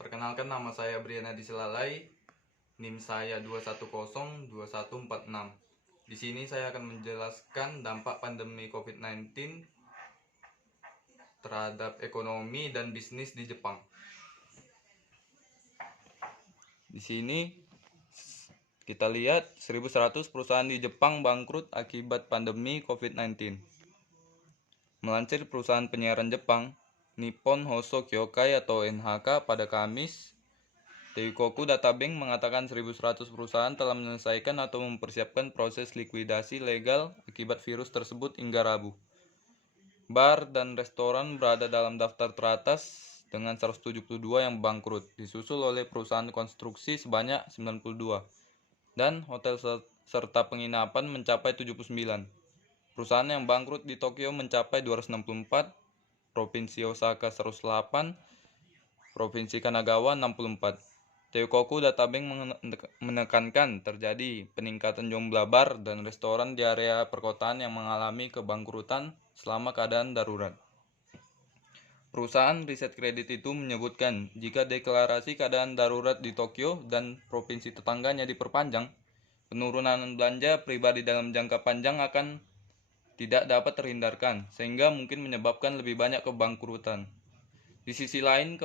Perkenalkan, nama saya Briana Diselalai, NIM saya 2102146. Di sini saya akan menjelaskan dampak pandemi COVID-19 terhadap ekonomi dan bisnis di Jepang. Di sini kita lihat 1.100 perusahaan di Jepang bangkrut akibat pandemi COVID-19. Melansir perusahaan penyiaran Jepang, Nippon Hoso Kyokai atau NHK pada Kamis, Teikoku Databank mengatakan 1.100 perusahaan telah menyelesaikan atau mempersiapkan proses likuidasi legal akibat virus tersebut hingga Rabu. Bar dan restoran berada dalam daftar teratas dengan 172 yang bangkrut, disusul oleh perusahaan konstruksi sebanyak 92, dan hotel serta penginapan mencapai 79. Perusahaan yang bangkrut di Tokyo mencapai 264, Provinsi Osaka 108, Provinsi Kanagawa 64. Teikoku Databank menekankan terjadi peningkatan jumlah bar dan restoran di area perkotaan yang mengalami kebangkrutan selama keadaan darurat. Perusahaan riset kredit itu menyebutkan jika deklarasi keadaan darurat di Tokyo dan provinsi tetangganya diperpanjang, penurunan belanja pribadi dalam jangka panjang akan tidak dapat terhindarkan, sehingga mungkin menyebabkan lebih banyak kebangkrutan. Di sisi lain,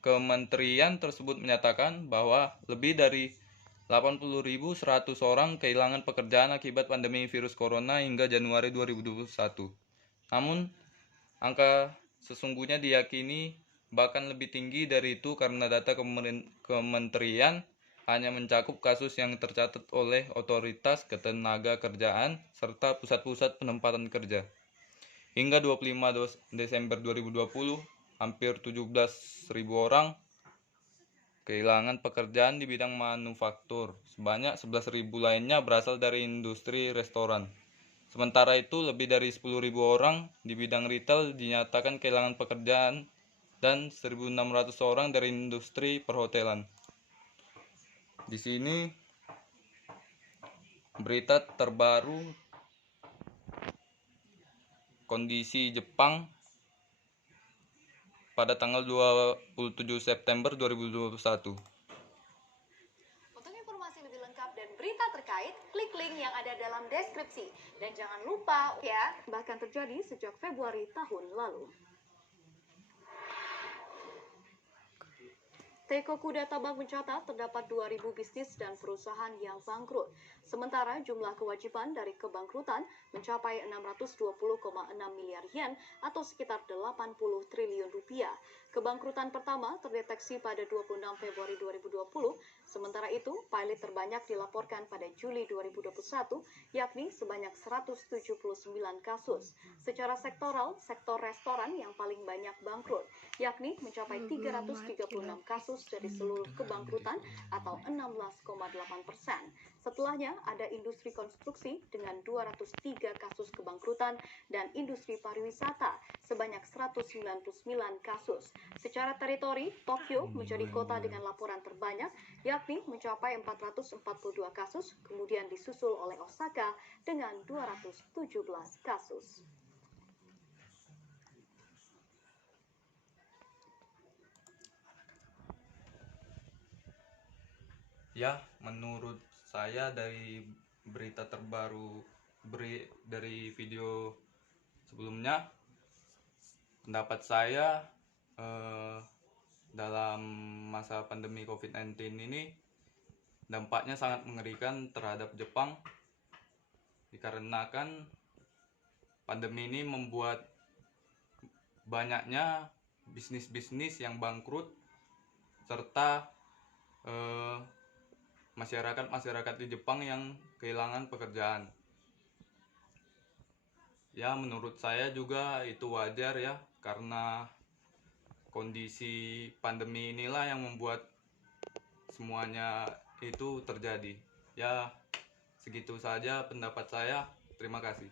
Kementerian tersebut menyatakan bahwa lebih dari 80.100 orang kehilangan pekerjaan akibat pandemi virus corona hingga Januari 2021. Namun, angka sesungguhnya diyakini bahkan lebih tinggi dari itu karena data kementerian hanya mencakup kasus yang tercatat oleh otoritas ketenaga kerjaan serta pusat-pusat penempatan kerja. Hingga 25 Desember 2020, hampir 17.000 orang kehilangan pekerjaan di bidang manufaktur. Sebanyak 11.000 lainnya berasal dari industri restoran. Sementara itu, lebih dari 10.000 orang di bidang retail dinyatakan kehilangan pekerjaan dan 1.600 orang dari industri perhotelan. Di sini berita terbaru kondisi Jepang pada tanggal 27 September 2021. Untuk informasi lebih lengkap dan berita terkait, klik link yang ada dalam deskripsi. Dan jangan lupa ya, bahkan terjadi sejak Februari tahun lalu. Teikoku Databank mencatat terdapat 2.000 bisnis dan perusahaan yang bangkrut. Sementara jumlah kewajiban dari kebangkrutan mencapai 620,6 miliar yen atau sekitar 80 triliun rupiah. Kebangkrutan pertama terdeteksi pada 26 Februari 2020, sementara itu pilot terbanyak dilaporkan pada Juli 2021, yakni sebanyak 179 kasus. Secara sektoral, sektor restoran yang paling banyak bangkrut, yakni mencapai 336 kasus dari seluruh kebangkrutan atau 16,8%. Setelahnya ada industri konstruksi dengan 203 kasus kebangkrutan dan industri pariwisata sebanyak 199 kasus. Secara teritori, Tokyo menjadi kota dengan laporan terbanyak, yakni mencapai 442 kasus, kemudian disusul oleh Osaka dengan 217 kasus. Ya, menurut saya dari berita terbaru dari video sebelumnya, pendapat saya dalam masa pandemi COVID-19 ini dampaknya sangat mengerikan terhadap Jepang, dikarenakan pandemi ini membuat banyaknya bisnis-bisnis yang bangkrut serta masyarakat di Jepang yang kehilangan pekerjaan. Ya, menurut saya juga itu wajar ya, karena kondisi pandemi inilah yang membuat semuanya itu terjadi. Ya, segitu saja pendapat saya. Terima kasih.